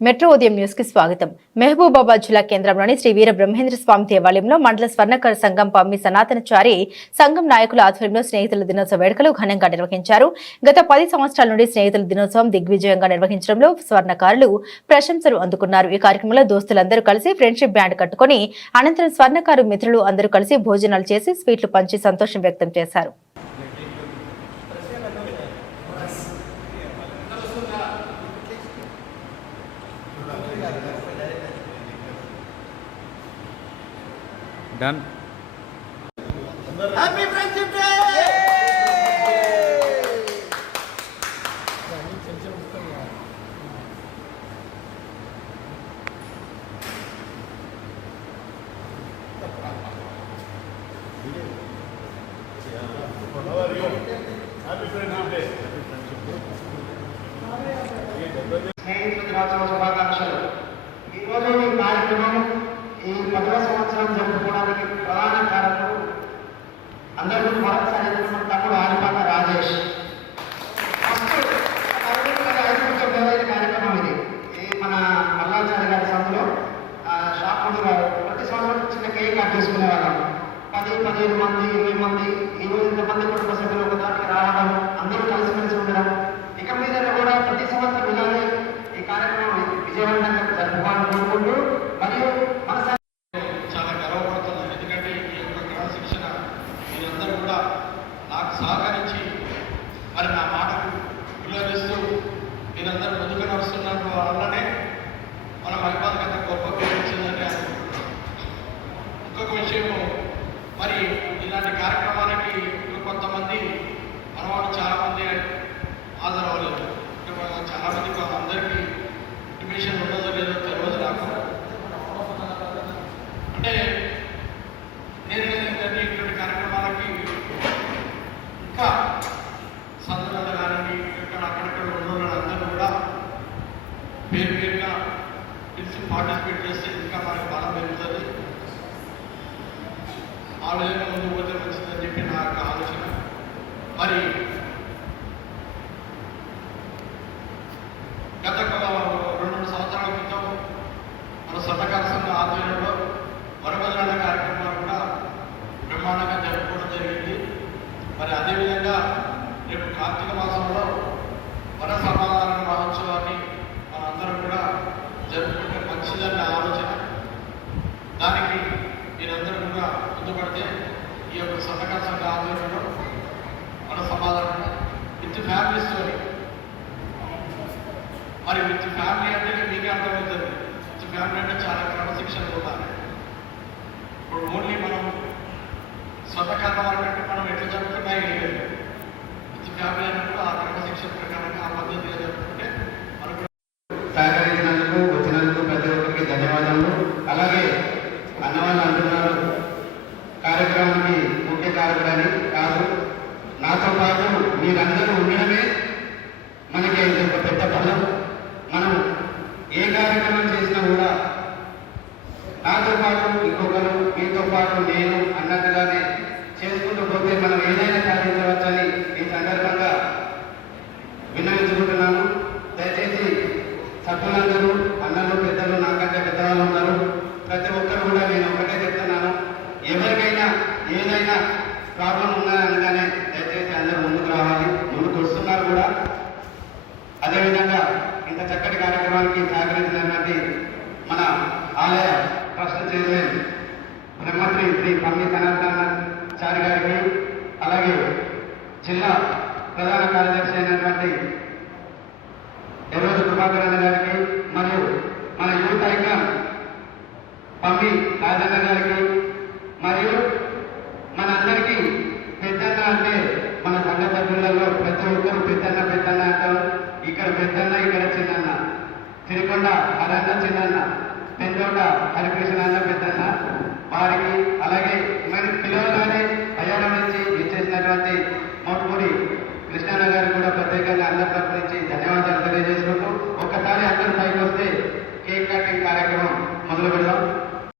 Metro ఉదయం న్యూస్కి స్వాగతం. మహబూబాబాద్ జిల్లా కేంద్రంలోని శ్రీ వీర బ్రహ్మేంద్ర స్వామి దేవాలయంలో మండల స్వర్ణకర సంఘం పమ్మి సనాతనచారి సంఘం నాయకుల ఆధ్వర్యంలో స్నేహితుల దినోత్సవ వేడుకలు ఘనంగా నిర్వహించారు. గత పది సంవత్సరాల నుండి స్నేహితుల దినోత్సవం దిగ్విజయంగా నిర్వహించడంలో స్వర్ణకారులు ప్రశంసలు అందుకున్నారు. ఈ కార్యక్రమంలో దోస్తులందరూ కలిసి ఫ్రెండ్షిప్ బ్యాండ్ కట్టుకుని అనంతరం స్వర్ణకారు మిత్రులు అందరూ కలిసి భోజనాలు చేసి స్వీట్లు పంచి సంతోషం వ్యక్తం చేశారు. Dan Happy Friendship Day! పదిహేను మంది ఇరవై మంది ఇరవై ఇంతమంది కుటుంబ సభ్యులు ఒక దానికి రావడం అందరూ కలిసిమెలిసి ఉండడం. ఇక మీద కూడా ప్రతి సంవత్సరం ఇలాగే ఈ కార్యక్రమం విజయవంతంగా జరుపుకోవాలని కోరుకుంటూ మరియు మన చాలా గర్వపడుతున్నాను. ఎందుకంటే ఈ యొక్క క్రమశిక్షణ మీరందరూ కూడా నాకు సహకరించి మరి నా మాటకు ఇలాంటి కార్యక్రమానికి కొంతమంది మనవాళ్ళు చాలామంది హాజరవ్వలేదు. ఇంకా చాలామంది అందరికీ ఇంటిమేషన్ ఉండదో లేదో తెలియదు నాకు. అంటే నేను ఏంటంటే ఇటువంటి కార్యక్రమాలకి ఇంకా సందర్భాలు కానీ ఇక్కడ అక్కడక్కడ ఉన్న వాళ్ళందరూ కూడా పేరు పేరుగా పిలిచి పార్టిసిపేట్ చేస్తే ఇంకా మనకి బలం పెరుగుతుంది. ఆ విధంగా ముందు పోతే మంచిదని చెప్పి నా యొక్క ఆలోచన. మరి గత ఒక రెండు మూడు సంవత్సరాల క్రితం మన సతకాల సంఘ ఆధ్వర్యంలో ఈ యొక్క స్వర్ణకార సంఘ ఆధ్వర్యంలో మన సమాధానం. విత్ ఫ్యామిలీస్తో మరి విత్ ఫ్యామిలీ అంటే మీకే అర్థమవుతుంది. విత్ ఫ్యామిలీ అంటే చాలా క్రమశిక్షణ ఉండాలి ఇప్పుడు ఓన్లీ మనం సొంత కథ అంటే మనం ఎట్లా జరుగుతున్నాయి లేదు. విత్ ఫ్యామిలీ అన్నప్పుడు ఆ క్రమశిక్షణ ప్రకారంగా ఆ పద్ధతిగా జరుగుతుంటే మనకు సహకరించినందుకు వచ్చినందుకు ప్రతి ఒక్కరికి ధన్యవాదాలు అలాగే అన్నవాళ్ళ అంటున్నారు కార్యక్రమానికి కాదు కారకులని కాదు. నాతో పాటు మీరందరూ ఉండడమే మనకి మంత్రి శ్రీ పమ్మి చారి గారికి అలాగే జిల్లా ప్రధాన కార్యదర్శి అయినటువంటి ఎరోజు ప్రభాకర్ అన్న గారికి మరియు మన యూత్ ఐకాన్ పంపి రాజన్న గారికి మరియు మనందరికీ పెద్దన్న అంటే మన సంఘ సభ్యులలో ప్రతి ఒక్కరు పెద్దన్న పెద్దన్న అంటారు. ఇక్కడ పెద్దన్న ఇక్కడ చిన్నన్న. తిరుకొండ హరన్న చిన్నన్న. పెద్దోట హరికృష్ణ అన్న పెద్దన్న. వారికి అలాగే మరి పిల్లలుగానే ప్రయాణం నుంచి ఇచ్చేసినటువంటి మోటుపూడి కృష్ణాన గారు కూడా ప్రత్యేకంగా అందరి తరఫు నుంచి ధన్యవాదాలు తెలియజేసుకుంటూ ఒక్కసారి అందరి పైకి వస్తే కేక్ కటింగ్ కార్యక్రమం మొదలు పెడదాం.